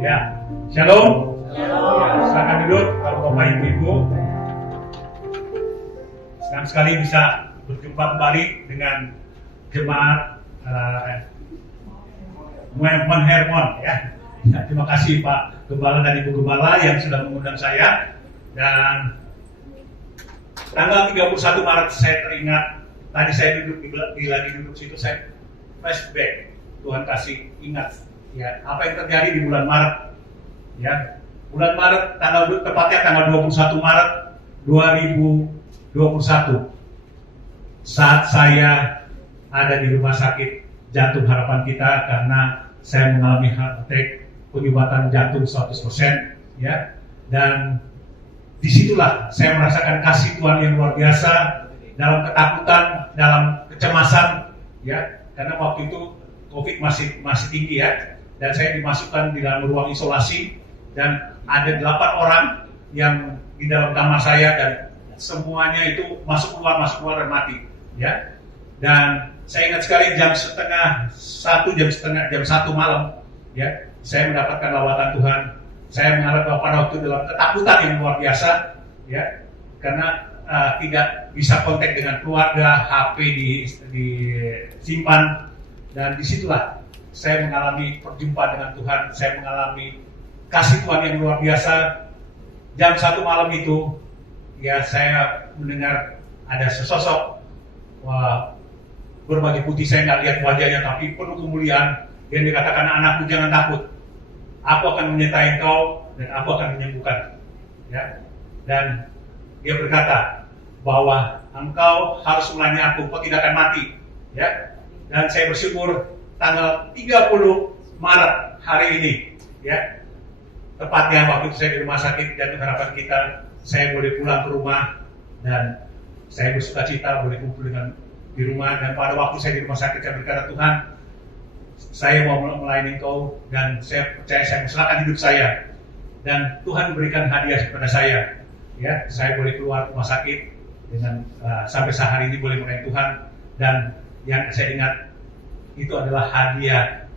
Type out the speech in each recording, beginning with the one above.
Ya, shalom. Shalom. Ya, silakan duduk, Bapak Ibu. Senang sekali bisa berjumpa kembali dengan jemaat Mount Hermon ya. Terima kasih Pak Gembala dan Ibu Gembala yang sudah mengundang saya. Dan tanggal 31 Maret saya teringat, tadi saya lagi duduk situ, saya flashback. Tuhan kasih ingat ya apa yang terjadi di bulan Maret ya. Bulan Maret tepatnya tanggal 21 Maret 2021 saat saya ada di rumah sakit Jantung Harapan Kita karena saya mengalami heart attack, penyumbatan jantung 100% ya. Dan disitulah saya merasakan kasih Tuhan yang luar biasa dalam ketakutan, dalam kecemasan ya, karena waktu itu COVID masih tinggi ya. Dan saya dimasukkan di dalam ruang isolasi dan ada 8 orang yang di dalam kamar saya dan semuanya itu masuk keluar dan mati ya. Dan saya ingat sekali jam 1 malam ya, saya mendapatkan lawatan Tuhan. Saya mengalami pada waktu dalam ketakutan yang luar biasa ya, karena tidak bisa kontak dengan keluarga, HP disimpan, dan disitulah saya mengalami perjumpaan dengan Tuhan. Saya mengalami kasih Tuhan yang luar biasa. Jam 1 malam itu ya, saya mendengar ada sesosok berbaju putih. Saya nggak lihat wajahnya, tapi penuh kemuliaan yang dikatakan, anakku jangan takut, aku akan menyertai engkau dan aku akan menyembuhkan ya. Dan dia berkata bahwa engkau harus melayani aku, engkau tidak akan mati ya. Dan saya bersyukur tanggal 30 Maret hari ini ya, tepatnya waktu itu saya di rumah sakit Jantung Harapan Kita, saya boleh pulang ke rumah dan saya bersuka cita boleh kumpul dengan di rumah. Dan pada waktu saya di rumah sakit, saya berkata, Tuhan, saya mau melayani Engkau dan saya percaya saya serahkan hidup saya. Dan Tuhan berikan hadiah kepada saya ya, saya boleh keluar rumah sakit dengan sampai sehari ini boleh melayani Tuhan. Dan yang saya ingat itu adalah hadiah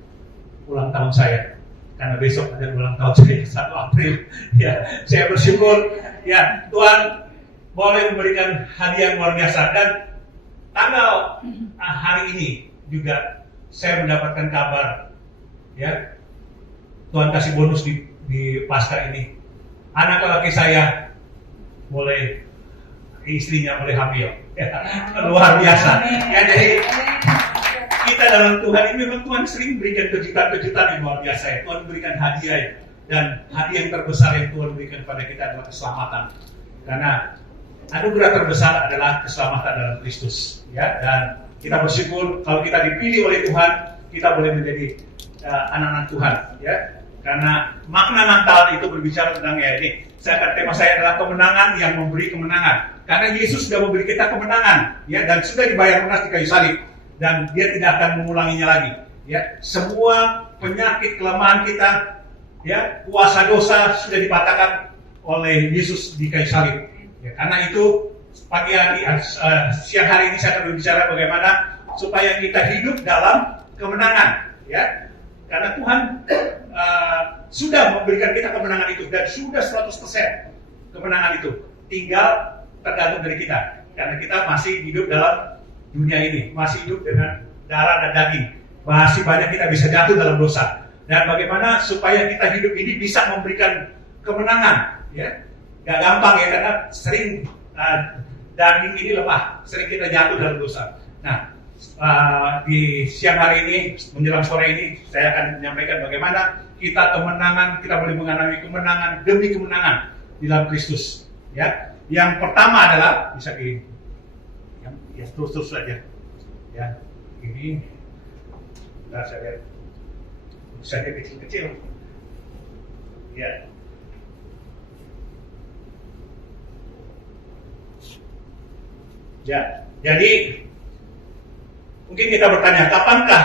ulang tahun saya, karena besok ada ulang tahun saya 1 April ya. Saya bersyukur ya, Tuhan boleh memberikan hadiah luar biasa. Dan tanggal hari ini juga saya mendapatkan kabar ya, Tuhan kasih bonus di pasca ini. Anak laki saya boleh, istrinya boleh hamil ya, luar biasa ya. Jadi kita dalam Tuhan ini memang Tuhan sering berikan kejutan-kejutan yang luar biasa ya. Tuhan berikan hadiah ya. Dan hadiah yang terbesar yang Tuhan berikan kepada kita adalah keselamatan. Karena anugerah terbesar adalah keselamatan dalam Kristus ya. Dan kita bersyukur kalau kita dipilih oleh Tuhan, kita boleh menjadi anak-anak Tuhan ya. Karena makna Natal itu berbicara tentang ya ini, tema saya adalah kemenangan yang memberi kemenangan. Karena Yesus sudah memberi kita kemenangan ya, dan sudah dibayar lunas di kayu salib. Dan dia tidak akan mengulanginya lagi ya. Semua penyakit, kelemahan kita ya, kuasa dosa sudah dipatahkan oleh Yesus di kayu salib ya. Karena itu siang hari ini saya akan berbicara bagaimana supaya kita hidup dalam kemenangan ya. Karena Tuhan sudah memberikan kita kemenangan itu, dan sudah 100% kemenangan itu tinggal tergantung dari kita. Karena kita masih hidup dalam dunia ini, masih hidup dengan darah dan daging, masih banyak kita bisa jatuh dalam dosa. Dan bagaimana supaya kita hidup ini bisa memberikan kemenangan ya. Gak gampang ya, karena sering daging ini lemah, sering kita jatuh dalam dosa. Nah, di siang hari ini menjelang sore ini saya akan menyampaikan bagaimana kita boleh mengalami kemenangan demi kemenangan di dalam Kristus ya. Yang pertama adalah bisa ya, terus saja ya. Ini saya lihat tulisannya kecil-kecil ya. Ya, jadi mungkin kita bertanya, kapankah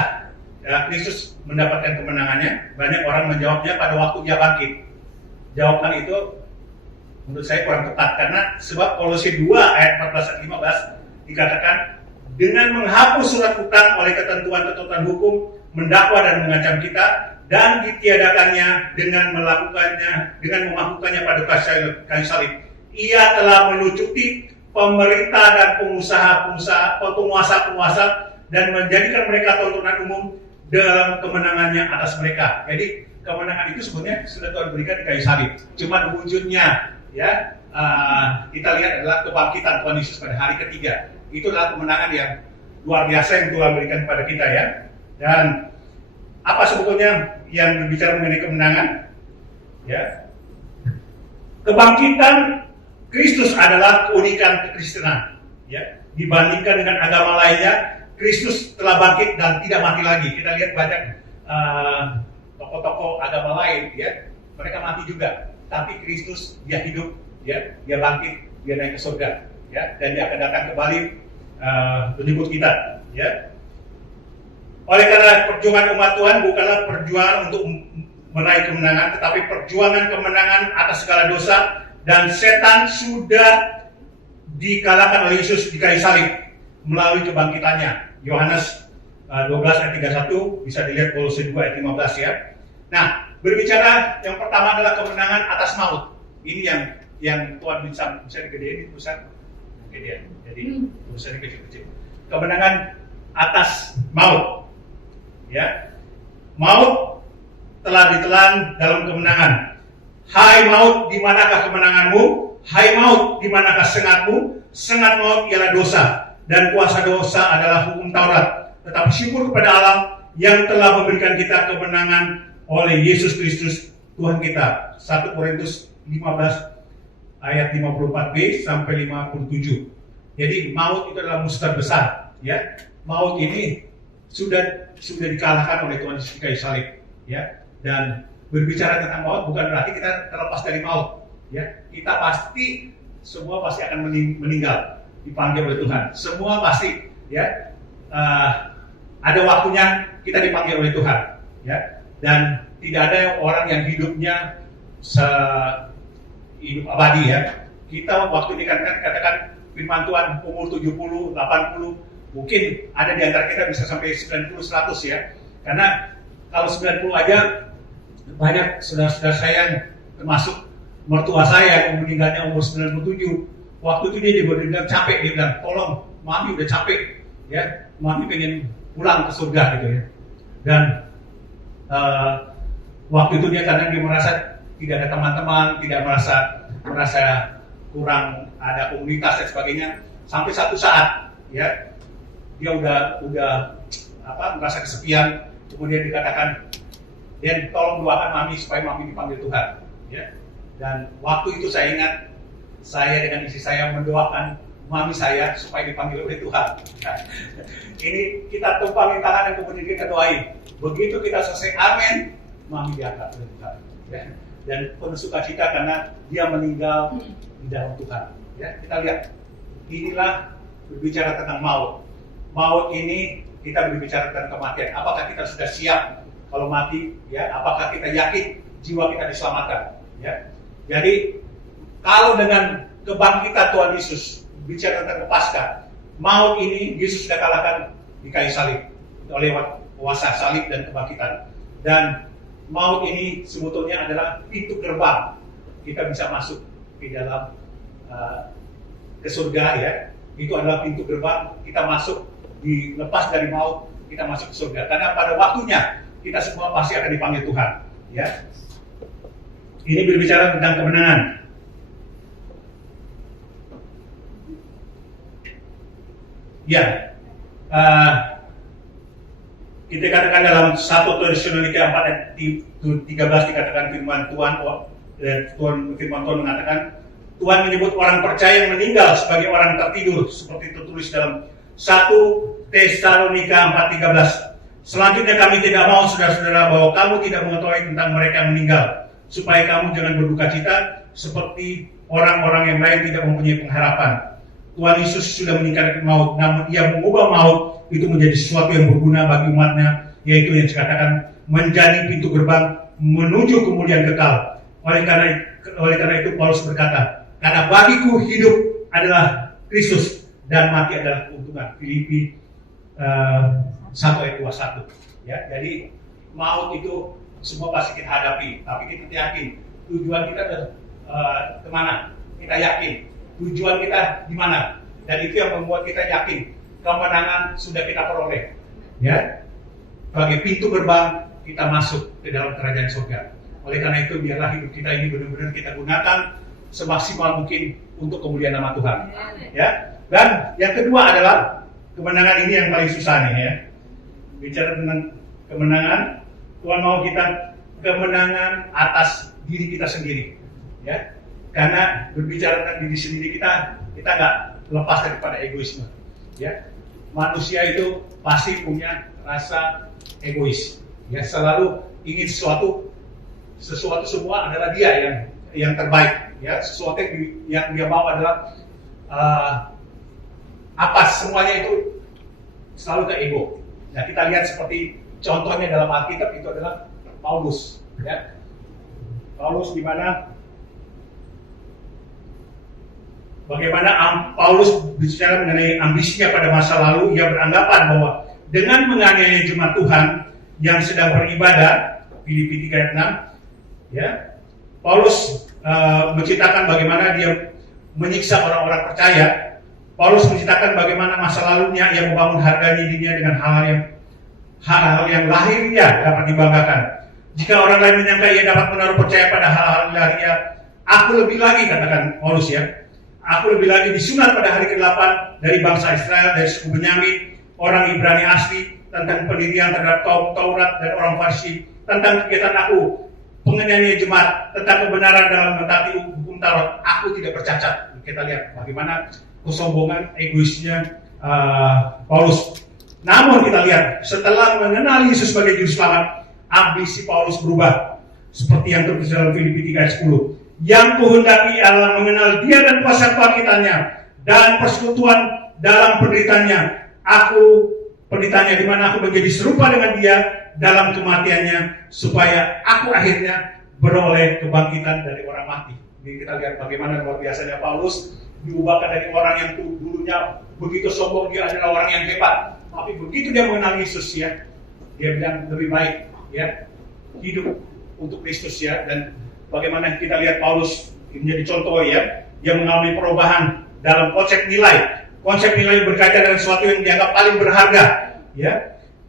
ya, Kristus mendapatkan kemenangannya? Banyak orang menjawabnya pada waktu dia bangkit. Jawaban itu menurut saya kurang tepat, karena sebab Kolose 2 ayat 14-15 dikatakan, dengan menghapus surat utang oleh ketentuan-ketentuan hukum, mendakwa dan mengancam kita, dan ditiadakannya dengan melakukannya pada kayu salib. Ia telah melucuti pemerintah dan penguasa-penguasa dan menjadikan mereka tontonan umum dalam kemenangannya atas mereka. Jadi kemenangan itu sebenarnya sudah Tuhan berikan di kayu salib. Cuma wujudnya, ya, kita lihat adalah kebangkitan Tuhan Yesus pada hari ketiga. Itu adalah kemenangan yang luar biasa yang Tuhan berikan kepada kita, ya. Dan apa sebetulnya yang berbicara mengenai kemenangan? Ya, kebangkitan Kristus adalah keunikan kekristenan. Ya, dibandingkan dengan agama lainnya, Kristus telah bangkit dan tidak mati lagi. Kita lihat banyak tokoh-tokoh agama lain, ya, mereka mati juga. Tapi Kristus dia hidup, ya, dia bangkit, dia naik ke surga, ya, dan dia akan datang kembali menjemput kita, ya. Oleh karena perjuangan umat Tuhan bukanlah perjuangan untuk meraih kemenangan, tetapi perjuangan kemenangan atas segala dosa dan setan sudah dikalahkan oleh Yesus di kayu salib melalui kebangkitannya. Yohanes 12 ayat 31, bisa dilihat Kolose 2 ayat 15, ya. Nah, berbicara yang pertama adalah kemenangan atas maut. Ini yang Tuhan bisa digedein, besar, gedein. Jadi tulisannya kecil-kecil. Kemenangan atas maut. Ya, maut telah ditelan dalam kemenangan. Hai maut, di manakah kemenanganmu? Hai maut, di manakah sengatmu? Sengat maut ialah dosa, dan kuasa dosa adalah hukum Taurat. Tetapi syukur kepada Allah yang telah memberikan kita kemenangan oleh Yesus Kristus Tuhan kita. 1 Korintus 15 ayat 54b sampai 57. Jadi maut itu adalah musuh besar, ya. Maut ini sudah dikalahkan oleh Tuhan Yesus di kayu salib, ya. Dan berbicara tentang maut bukan berarti kita terlepas dari maut, ya. Kita semua pasti akan meninggal, dipanggil oleh Tuhan. Semua pasti, ya. Ada waktunya kita dipanggil oleh Tuhan, ya. Dan tidak ada orang yang hidupnya hidup abadi, ya. Kita waktu dikatakan firman Tuhan umur 70, 80, mungkin ada di antara kita bisa sampai 90, 100, ya. Karena kalau 90 aja banyak saudara-saudara saya yang termasuk mertua saya yang meninggalnya umur 97. Waktu itu dia bilang capek, dia bilang, tolong, mami udah capek, ya, mami pengen pulang ke surga, gitu, ya. Dan waktu itu dia kadang dia merasa tidak ada teman-teman, tidak merasa kurang ada komunitas dan sebagainya. Sampai satu saat, ya, dia udah merasa kesepian. Kemudian dikatakan, dan tolong doakan mami supaya mami dipanggil Tuhan, ya. Dan waktu itu saya ingat, saya dengan istri saya mendoakan mami saya supaya dipanggil oleh Tuhan. Ini kita tumpangin tangan dan kemudian kita doain. Begitu kita selesai amin, mami diangkat oleh Tuhan, ya. Dan penuh sukacita karena dia meninggal di dalam Tuhan, ya. Kita lihat, inilah berbicara tentang maut. Maut ini kita berbicara tentang kematian. Apakah kita sudah siap kalau mati, ya? Apakah kita yakin jiwa kita diselamatkan, ya? Jadi kalau dengan kebangkitan Tuhan Yesus, bicara tentang Paskah, maut ini Yesus sudah kalahkan di kayu salib oleh kuasa salib dan kebangkitan. Dan maut ini sebetulnya adalah pintu gerbang kita bisa masuk di dalam ke surga, ya. Itu adalah pintu gerbang kita masuk, dilepas dari maut, kita masuk ke surga. Karena pada waktunya kita semua pasti akan dipanggil Tuhan, ya. Ini berbicara tentang kemenangan. Ya, kita katakan dalam 1 Tesalonika 4 ayat 13 dikatakan firman Tuhan, firman Tuhan mengatakan, Tuhan menyebut orang percaya yang meninggal sebagai orang tertidur, seperti tertulis dalam 1 Tesalonika 4:13. Selanjutnya kami tidak mau, saudara-saudara, bahwa kamu tidak mengetahui tentang mereka yang meninggal, supaya kamu jangan berduka cita seperti orang-orang yang lain tidak mempunyai pengharapan. Tuhan Yesus sudah meninggalkan maut, namun Ia mengubah maut itu menjadi sesuatu yang berguna bagi umatnya, yaitu yang dikatakan menjadi pintu gerbang menuju kemuliaan kekal. Oleh karena itu Paulus berkata, karena bagiku hidup adalah Kristus dan mati adalah keuntungan. Filipi 1 ayat 21. Ya, jadi maut itu semua pasti kita hadapi, tapi kita yakin tujuan kita kemana? Kita yakin tujuan kita di mana, dan itu yang membuat kita yakin kemenangan sudah kita peroleh. Ya, sebagai pintu gerbang kita masuk ke dalam kerajaan surga. Oleh karena itu, biarlah hidup kita ini benar-benar kita gunakan semaksimal mungkin untuk kemuliaan nama Tuhan. Ya, dan yang kedua adalah kemenangan ini yang paling susah nih ya. Bicara tentang kemenangan, Tuhan mau kita kemenangan atas diri kita sendiri. Ya, karena berbicara tentang diri sendiri kita nggak lepas daripada egoisme. Ya, manusia itu pasti punya rasa egois. Ya, selalu ingin sesuatu semua adalah dia yang terbaik. Ya, sesuatu yang dia mau adalah semuanya itu selalu ke ego. Nah, kita lihat seperti contohnya dalam Alkitab itu adalah Paulus. Ya, Paulus di mana bagaimana Paulus bicara mengenai ambisinya pada masa lalu. Ia beranggapan bahwa dengan menganiaya jemaat Tuhan yang sedang beribadah, Filipi 3 ayat 6, ya, Paulus menceritakan bagaimana dia menyiksa orang-orang percaya. Paulus menceritakan bagaimana masa lalunya ia membangun harga dirinya dengan hal-hal yang lahirnya dapat dibanggakan. Jika orang lain menyangka ia dapat menaruh percaya pada hal-hal lahirnya, aku lebih lagi, katakan Paulus ya, aku lebih lagi disunat pada hari ke-8 dari bangsa Israel, dari suku Benyamin, orang Ibrani asli, tentang pendirian terhadap Taurat dan orang Farsi, tentang kegiatan aku, penganiayaan jemaat, tentang kebenaran dalam mentaati hukum Taurat, aku tidak bercacat. Kita lihat bagaimana kesombongan, egoisnya Paulus. Namun kita lihat, setelah mengenal Yesus sebagai juru selamat, ambisi Paulus berubah. Seperti yang tertulis dalam Filipi 3 ayat 10. Yang kuhendaki adalah mengenal dia dan kuasa kebangkitannya dan persekutuan dalam penderitaannya. Penderitaannya di mana aku menjadi serupa dengan dia dalam kematiannya, supaya aku akhirnya beroleh kebangkitan dari orang mati. Jadi kita lihat bagaimana luar biasanya Paulus diubahkan dari orang yang dulunya begitu sombong, dia adalah orang yang hebat. Tapi begitu dia mengenal Yesus ya, dia bilang lebih baik ya hidup untuk Kristus ya. Dan bagaimana kita lihat Paulus menjadi contoh ya, dia mengalami perubahan dalam konsep nilai. Konsep nilai berkaitan dengan sesuatu yang dianggap paling berharga ya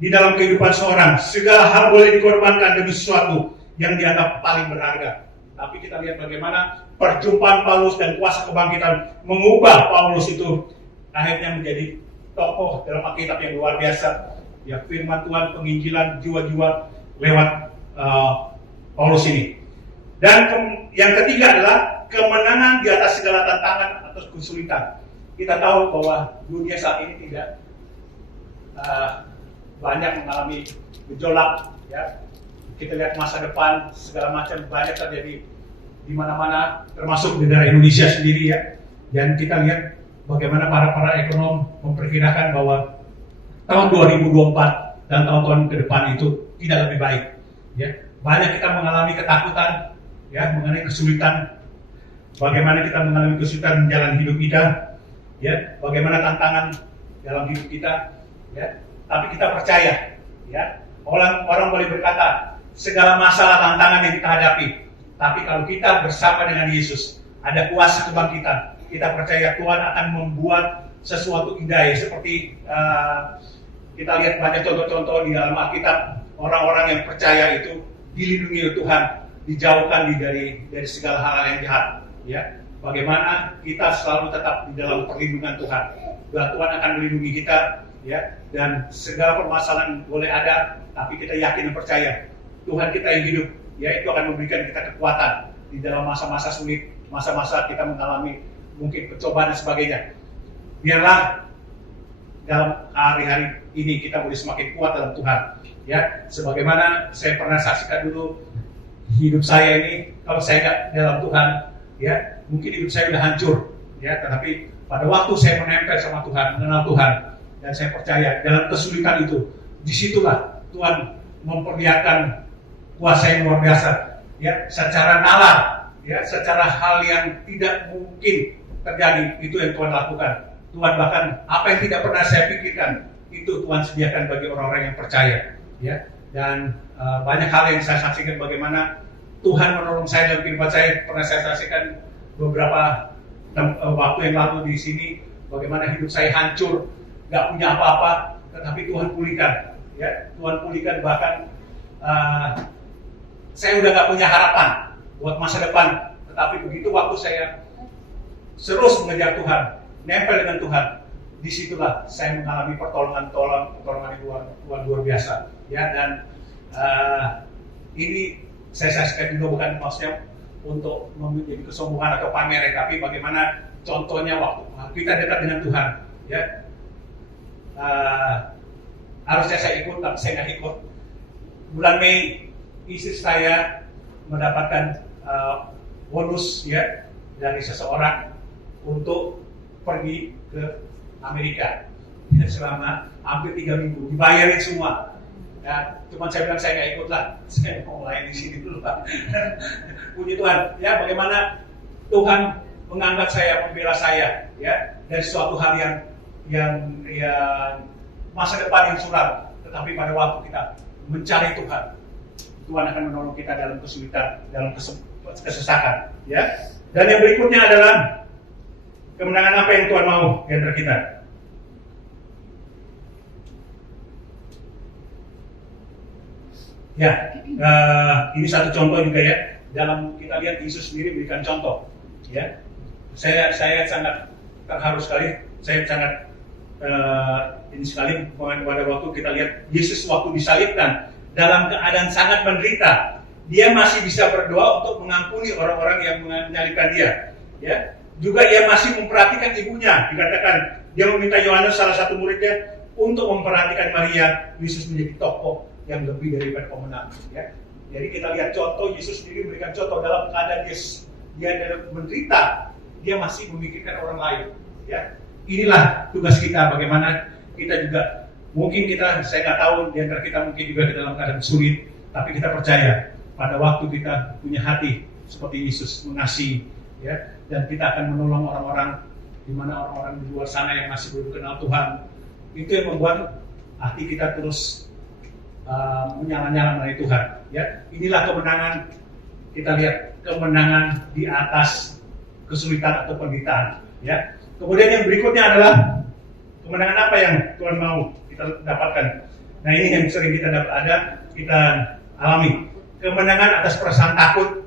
di dalam kehidupan seorang. Segala hal boleh dikorbankan demi sesuatu yang dianggap paling berharga. Tapi kita lihat bagaimana perjumpaan Paulus dan kuasa kebangkitan mengubah Paulus itu akhirnya menjadi tokoh dalam Alkitab yang luar biasa. Ya, firman Tuhan, penginjilan jiwa-jiwa lewat Paulus ini. Dan yang ketiga adalah kemenangan di atas segala tantangan atau kesulitan. Kita tahu bahwa dunia saat ini tidak banyak mengalami gejolak. Ya. Kita lihat masa depan segala macam banyak terjadi di mana-mana, termasuk di daerah Indonesia sendiri ya. Dan kita lihat bagaimana para ekonom memperkirakan bahwa tahun 2024 dan tahun-tahun ke depan itu tidak lebih baik. Ya, banyak kita mengalami ketakutan, ya, mengenai kesulitan. Bagaimana kita mengalami kesulitan menjalani hidup kita, ya, bagaimana tantangan dalam hidup kita, ya. Tapi kita percaya, ya, orang boleh berkata segala masalah tantangan yang kita hadapi, tapi kalau kita bersama dengan Yesus, ada kuasa kebangkitan. Kita percaya Tuhan akan membuat sesuatu indah ya, seperti kita lihat banyak contoh-contoh di dalam Alkitab, orang-orang yang percaya itu dilindungi oleh Tuhan, dijauhkan dari segala hal yang jahat. Ya, bagaimana kita selalu tetap di dalam perlindungan Tuhan. Bahwa Tuhan akan melindungi kita, ya, dan segala permasalahan boleh ada, tapi kita yakin dan percaya Tuhan kita yang hidup, ya, itu akan memberikan kita kekuatan di dalam masa-masa sulit, masa-masa kita mengalami mungkin percobaan dan sebagainya. Biarlah dalam hari-hari ini kita boleh semakin kuat dalam Tuhan. Ya, sebagaimana saya pernah saksikan dulu hidup saya ini, kalau saya nggak dalam Tuhan, ya, mungkin hidup saya udah hancur. Ya, tetapi pada waktu saya menempel sama Tuhan, mengenal Tuhan, dan saya percaya dalam kesulitan itu, disitulah Tuhan memperlihatkan kuasa yang luar biasa. Ya, secara nalar, ya, secara hal yang tidak mungkin terjadi, itu yang Tuhan lakukan. Tuhan bahkan apa yang tidak pernah saya pikirkan, itu Tuhan sediakan bagi orang-orang yang percaya. Ya, dan banyak hal yang saya saksikan bagaimana Tuhan menolong saya dalam kehidupan saya. Pernah saya saksikan beberapa waktu yang lalu di sini, bagaimana hidup saya hancur, nggak punya apa-apa, tetapi Tuhan pulihkan. Ya, Tuhan pulihkan, bahkan saya udah nggak punya harapan buat masa depan, tetapi begitu waktu saya terus mengejar Tuhan, nempel dengan Tuhan, disitulah saya mengalami pertolongan yang luar biasa. Ya, dan ini saya saksikan juga bukan maksudnya untuk menjadi kesombongan atau pamer, tapi bagaimana contohnya waktu kita dekat dengan Tuhan. Ya, harusnya saya ikut, tapi saya nggak ikut. Bulan Mei istri saya mendapatkan bonus ya dari seseorang untuk pergi ke Amerika ya, selama hampir 3 minggu, dibayarin semua. Ya, cuma saya bilang saya nggak ikut lah, saya mau lain di sini dulu Pak. Puji Tuhan, ya bagaimana Tuhan mengangkat saya, membela saya, ya dari suatu hal yang masa depan yang suram, tetapi pada waktu kita mencari Tuhan, Tuhan akan menolong kita dalam kesulitan, dalam kesesakan, ya. Dan yang berikutnya adalah kemenangan apa yang Tuhan mau di antara kita. Ya, ini satu contoh juga ya. Dalam kita lihat Yesus sendiri berikan contoh, ya. Saya sangat terharu sekali. Saya sangat ini sekali pada waktu kita lihat Yesus waktu disalibkan dalam keadaan sangat menderita, dia masih bisa berdoa untuk mengampuni orang-orang yang menyalibkan dia. Ya, juga ia masih memperhatikan ibunya. Dikatakan dia meminta Yohanes, salah satu muridnya, untuk memperhatikan Maria. Yesus menjadi tokoh yang lebih daripada pemenang. Ya, jadi kita lihat contoh Yesus sendiri memberikan contoh dalam keadaan dia menderita, dia masih memikirkan orang lain. Ya, inilah tugas kita. Bagaimana kita juga mungkin saya nggak tahu di antara kita mungkin juga dalam keadaan sulit, tapi kita percaya pada waktu kita punya hati seperti Yesus mengasihi, ya, dan kita akan menolong orang-orang di mana orang-orang di luar sana yang masih belum kenal Tuhan. Itu yang membuat hati kita terus menyala-nyala melalui Tuhan. Ya, inilah kemenangan. Kita lihat kemenangan di atas kesulitan atau penderitaan. Ya. Kemudian yang berikutnya adalah kemenangan apa yang Tuhan mau kita dapatkan. Nah, ini yang sering kita alami. Kemenangan atas perasaan takut.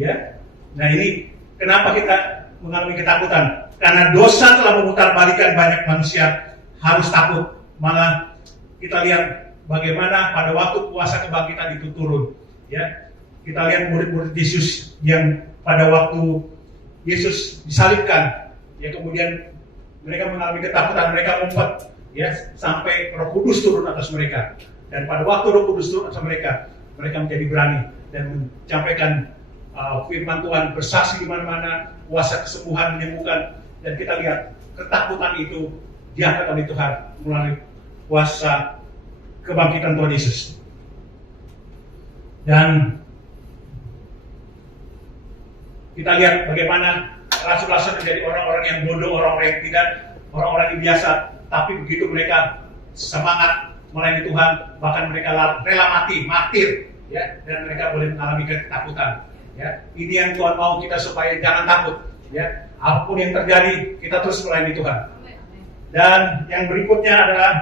Ya. Nah, ini kenapa kita mengalami ketakutan? Karena dosa telah memutarbalikkan banyak manusia harus takut. Malah kita lihat bagaimana pada waktu kuasa kebangkitan itu turun. Ya. Kita lihat murid-murid Yesus yang pada waktu Yesus disalibkan, ya, kemudian mereka mengalami ketakutan, mereka ngumpet, ya, sampai Roh Kudus turun atas mereka. Dan pada waktu Roh Kudus turun atas mereka menjadi berani dan menyampaikan firman Tuhan, bersaksi di mana-mana, kuasa kesembuhan menyembuhkan. Dan kita lihat ketakutan itu diangkat oleh Tuhan melalui kuasa kebangkitan Tuhan Yesus. Dan kita lihat bagaimana rasul-rasul menjadi orang-orang yang bodoh, orang-orang yang tidak, orang-orang yang biasa, tapi begitu mereka semangat melayani Tuhan, bahkan mereka rela mati, martir, ya, dan mereka boleh mengalami ketakutan. Ya, ini yang Tuhan mau kita supaya jangan takut. Ya, apapun yang terjadi, kita terus melayani Tuhan. Dan yang berikutnya adalah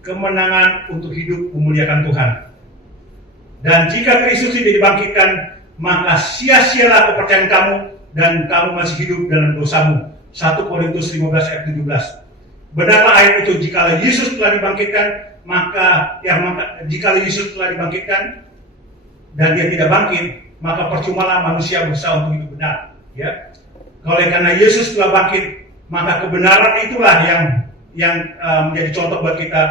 kemenangan untuk hidup memuliakan Tuhan. Dan jika Kristus tidak dibangkitkan, maka sia-sialah kepercayaan kamu dan kamu masih hidup dalam dosamu. 1 Korintus 15 ayat 17. Benarlah ayat itu, jikalau Yesus telah dibangkitkan, maka jikalau Yesus telah dibangkitkan dan dia tidak bangkit, maka percumalah manusia berusaha untuk hidup benar. Ya. Oleh karena Yesus telah bangkit, maka kebenaran itulah yang menjadi contoh buat kita.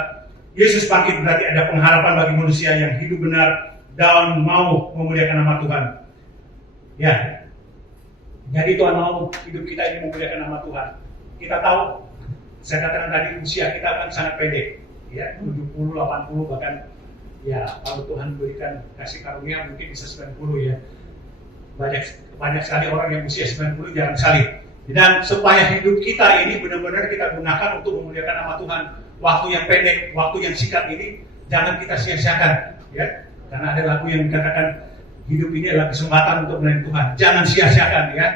Yesus bangkit berarti ada pengharapan bagi manusia yang hidup benar dan mau memuliakan nama Tuhan. Ya, jadi Tuhan mau hidup kita ini memuliakan nama Tuhan. Kita tahu, saya katakan tadi usia kita kan sangat pendek, ya, 70, 80 bahkan, ya, kalau Tuhan berikan kasih karunia mungkin bisa 90 ya. Banyak sekali orang yang usia 90 jarang sekali. Dan supaya hidup kita ini benar-benar kita gunakan untuk memuliakan nama Tuhan. Waktu yang pendek, waktu yang singkat ini, jangan kita sia-siakan, ya. Karena ada lagu yang dikatakan hidup ini adalah kesempatan untuk melayani Tuhan. Jangan sia-siakan, ya.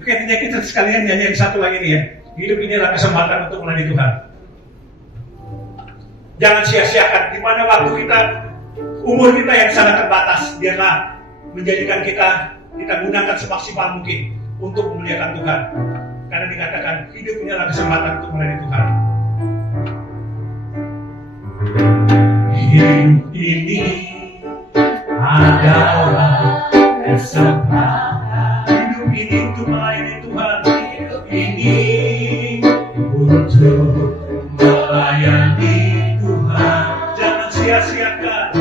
Oke, kita sekalian nyanyi yang satu lagi nih, ya. Hidup ini adalah kesempatan untuk melayani Tuhan. Jangan sia-siakan di mana waktu kita, umur kita yang sangat terbatas, biarlah menjadikan kita gunakan semaksimal mungkin untuk memuliakan Tuhan. Karena dikatakan hidup ini adalah kesempatan untuk melayani Tuhan. Hidup ini adalah kesempatan. Hidup ini untuk melayani Tuhan. Hidup ini untuk melayani Tuhan. Jangan sia-siakan.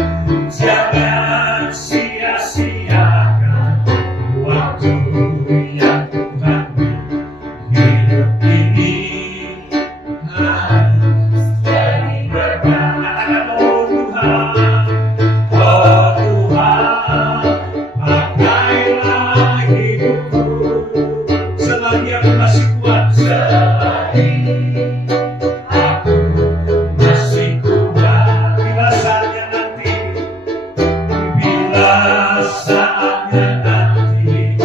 Jangan sia-siakan waktu yang Tuhan beri. Hidup ini harus jadi berkat. Katakan, oh Tuhan, pakailah hidupku selagi aku masih kuat, selagi aku masih kuat. Bila saatnya nanti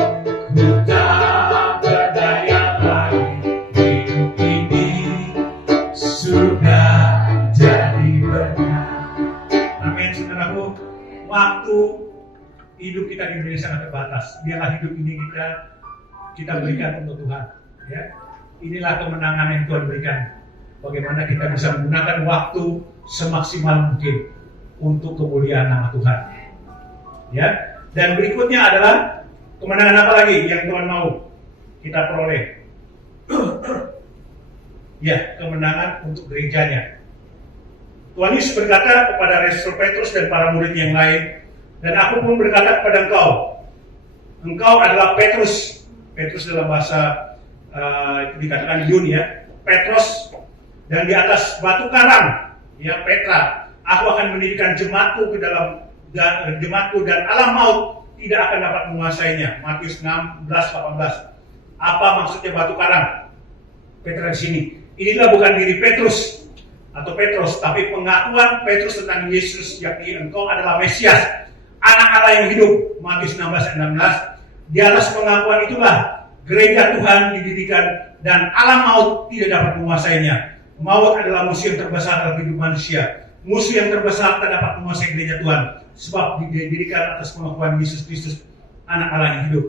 ku tak berdaya lagi. Hidup ini sudah jadi berkat. Amin, saudaraku. Waktu hidup kita di dunia sangat terbatas. Biarlah hidup ini kita berikan untuk Tuhan. Ya, inilah kemenangan yang Tuhan berikan. Bagaimana kita bisa menggunakan waktu semaksimal mungkin untuk kemuliaan nama Tuhan. Ya, dan berikutnya adalah kemenangan apa lagi yang Tuhan mau kita peroleh? Ya, kemenangan untuk gerejanya. Tuhan Yesus berkata kepada Rasul Petrus dan para murid yang lain, dan aku pun berkata kepada engkau adalah Petrus. Petrus dalam bahasa itu dikatakan Yun, ya, Petrus, dan di atas batu karang, ya, Petra, aku akan mendirikan jemaatku dan alam maut tidak akan dapat menguasainya. Matius 16:18. Apa maksudnya batu karang? Petra di sini. Inilah bukan diri Petrus atau Petrus, tapi pengakuan Petrus tentang Yesus, yakni engkau adalah Mesias, Anak Allah yang hidup. Matius 16:16. Di atas pengakuan itulah gereja Tuhan didirikan dan alam maut tidak dapat menguasainya. Maut adalah musuh yang terbesar dalam hidup manusia. Musuh yang terbesar tak dapat menguasai gereja Tuhan, sebab didirikan atas pengakuan Yesus Kristus, Anak Allah yang hidup.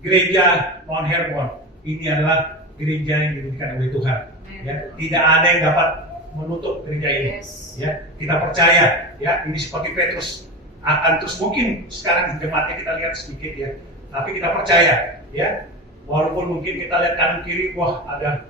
Gereja Mount Hermon ini adalah gereja yang didirikan oleh Tuhan. Ya, tidak ada yang dapat menutup gereja ini. Ya, kita percaya, ya, ini seperti Petrus akan terus, mungkin sekarang di jemaatnya kita lihat sedikit, ya, tapi kita percaya, ya, walaupun mungkin kita lihat kanan kiri, wah ada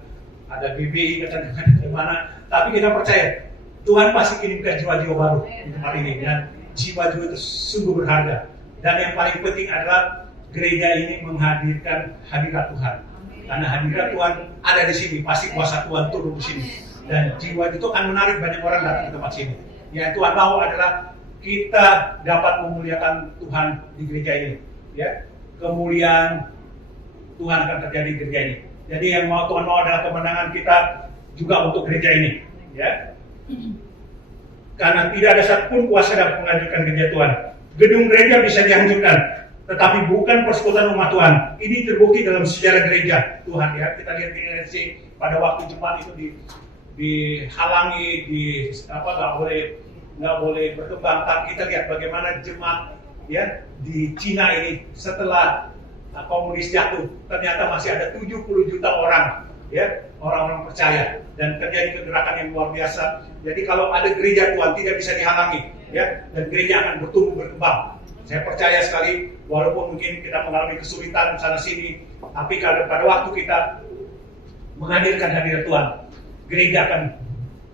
BBI kata di mana, tapi kita percaya Tuhan pasti kirimkan jiwa-jiwa baru di tempat ini, dan jiwa-jiwa itu sungguh berharga. Dan yang paling penting adalah gereja ini menghadirkan hadirat Tuhan. Karena hadirat Tuhan ada di sini, pasti kuasa Tuhan turun di sini, dan jiwa itu akan menarik banyak orang datang ke tempat sini. Yang Tuhan mau adalah kita dapat memuliakan Tuhan di gereja ini, ya. Kemuliaan Tuhan akan terjadi di gereja ini. Jadi yang mau Tuhan mau adalah kemenangan kita juga untuk gereja ini, ya. Karena tidak ada satupun kuasa dapat menghancurkan gereja Tuhan. Gedung gereja bisa dihancurkan, tetapi bukan persekutuan umat Tuhan. Ini terbukti dalam sejarah gereja Tuhan, ya. Kita lihat di Indonesia pada waktu jemaat itu dihalangi, nggak boleh berkembang. Tapi kita lihat bagaimana jemaat, ya, di Cina ini setelah komunis jatuh, ternyata masih ada 70 juta orang, ya, orang-orang percaya, dan terjadi kegerakan yang luar biasa. Jadi kalau ada gereja Tuhan tidak bisa dihalangi, ya, dan gereja akan bertumbuh berkembang. Saya percaya sekali, walaupun mungkin kita mengalami kesulitan sana sini, tapi kalau pada waktu kita menghadirkan hadirat Tuhan, gereja akan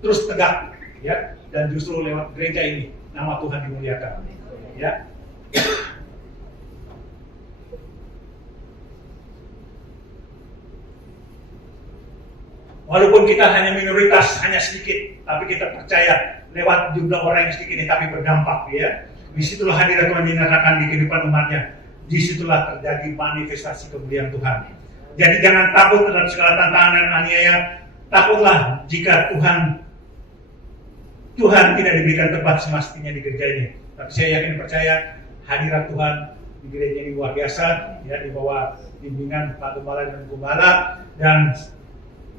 terus tegak, ya, dan justru lewat gereja ini nama Tuhan dimuliakan, ya. Walaupun kita hanya minoritas, hanya sedikit, tapi kita percaya lewat jumlah orang yang sedikit ini tapi berdampak, ya. Disitulah hadirat Tuhan dinyatakan di kehidupan umatnya. Disitulah terjadi manifestasi kemuliaan Tuhan. Jadi jangan takut terhadap segala tantangan dan aniaya. Takutlah jika Tuhan Tuhan tidak diberikan tempat semestinya di gereja ini. Tapi saya yakin percaya hadirat Tuhan di gereja ini luar biasa, ya, di bawah bimbingan Pak Gembala dan Gembala. Dan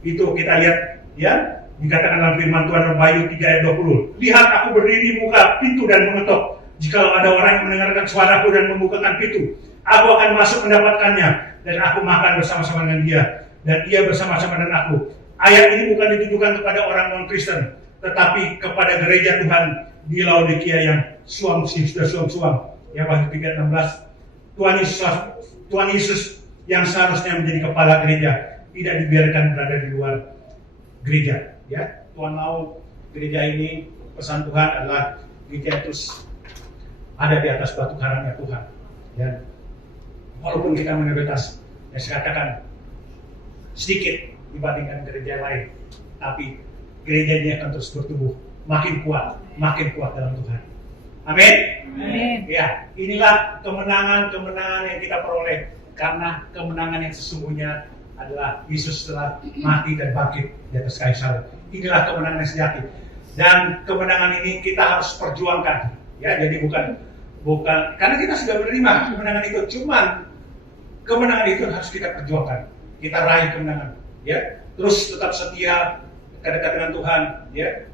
itu kita lihat, ya, dikatakan dalam firman Tuhan dalam Wahyu 3 ayat 20. Lihat, aku berdiri di muka pintu dan mengetuk. Jikalau ada orang yang mendengarkan suaraku dan membukakan pintu, aku akan masuk mendapatkannya, dan aku makan bersama-sama dengan dia, dan ia bersama-sama dengan aku. Ayat ini bukan ditujukan kepada orang non-Kristen, tetapi kepada gereja Tuhan di Laodikia yang sudah suam-suam. Ya, Wahyu 3:16. Tuhan Yesus yang seharusnya menjadi kepala gereja tidak dibiarkan berada di luar gereja. Ya, Tuhan mau gereja ini, pesan Tuhan adalah gereja itu ada di atas batu karangnya Tuhan. Ya, walaupun kita minoritas, ya saya katakan sedikit dibandingkan gereja lain, tapi gereja ini akan terus bertumbuh, makin kuat dalam Tuhan. Amin. Ya, inilah kemenangan yang kita peroleh, karena kemenangan yang sesungguhnya adalah Yesus telah mati dan bangkit di atas kayu salib. Inilah kemenangan yang sejati, dan kemenangan ini kita harus perjuangkan. Ya, jadi bukan karena kita sudah menerima kemenangan itu, cuman kemenangan itu harus kita perjuangkan, kita raih kemenangan. Ya, terus tetap setia, dekat dengan Tuhan, ya,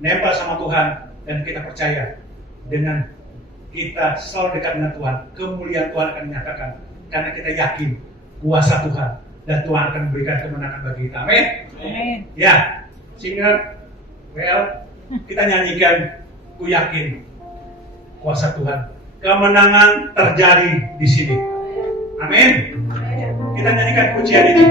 nempel sama Tuhan, dan kita percaya dengan kita selalu dekat dengan Tuhan, kemuliaan Tuhan akan dinyatakan, karena kita yakin kuasa Tuhan, dan Tuhan akan memberikan kemenangan bagi kita. Amin. Ya, sehingga kita nyanyikan Ku Yakin kuasa Tuhan. Kemenangan terjadi di sini. Amin. Kita nyanyikan pujian ini.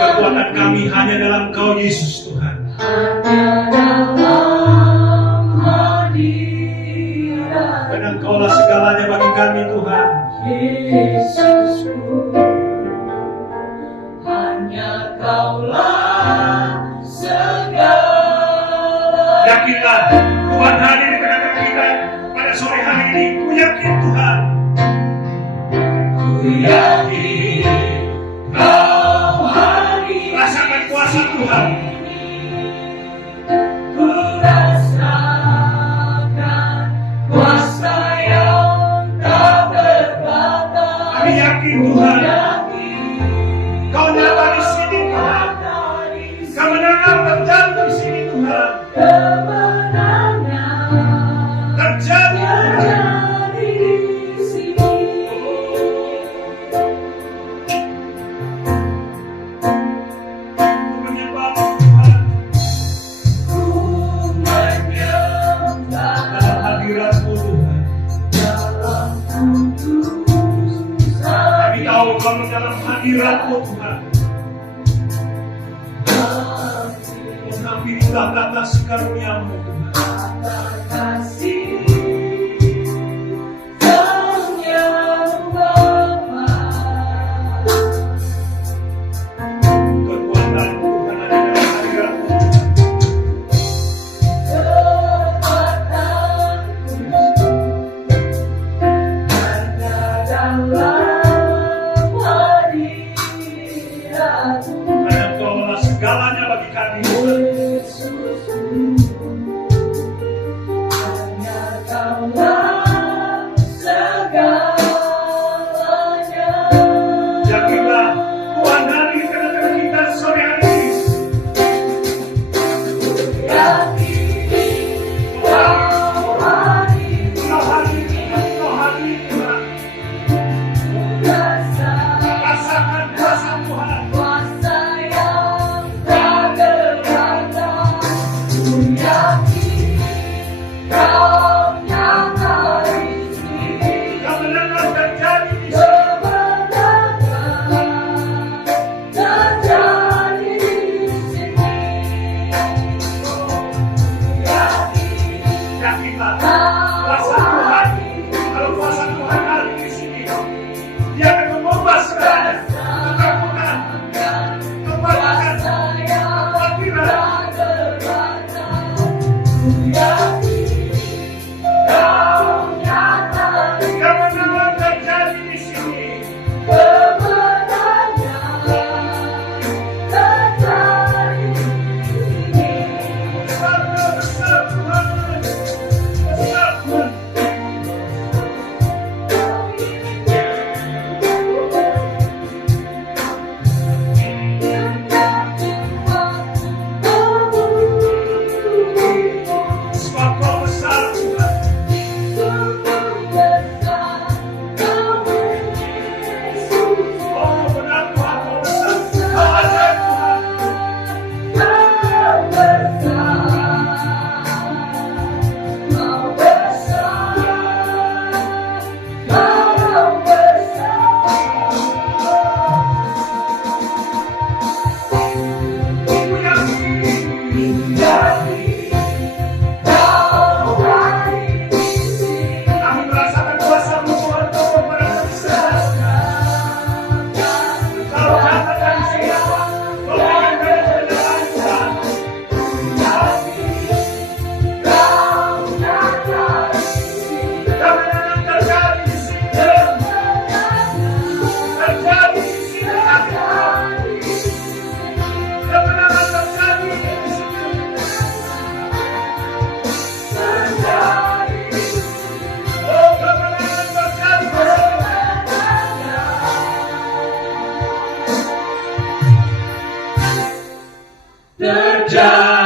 Kekuatan kami hanya dalam Kau Yesus Tuhan. Dan Engkaulah segalanya bagi kami Tuhan. Yesusku, hanya Kaulah segala. Yakinlah Tuhan hadir di tengah-tengah kita pada sore hari ini. Ku yakin Tuhan. Ku yakin Kau hadir. Rasakan kuasa Tuhan. Ku rasakan kuasa yang tak terbatas. Kami yakin Tuhan. Yakin Kau nyata di sini Tuhan. Kemenangan terjadi di sini Tuhan. kemenangan Terjadi. terjadi di sini. Ku menyembah Tuhan Ku menyembah dalam hadirat-Mu Tuhan. dalam kudus. Kami tahu kalau dalam hadirat-Mu Tuhan, mengambil kata karunia-Mu Tuhan. Kasih Sang Yang Bapa. Kekuatan Tuhan ada dalam hadirat-Mu. Karena Engkaulah segalanya bagi kami Tuhan. Hanya Raja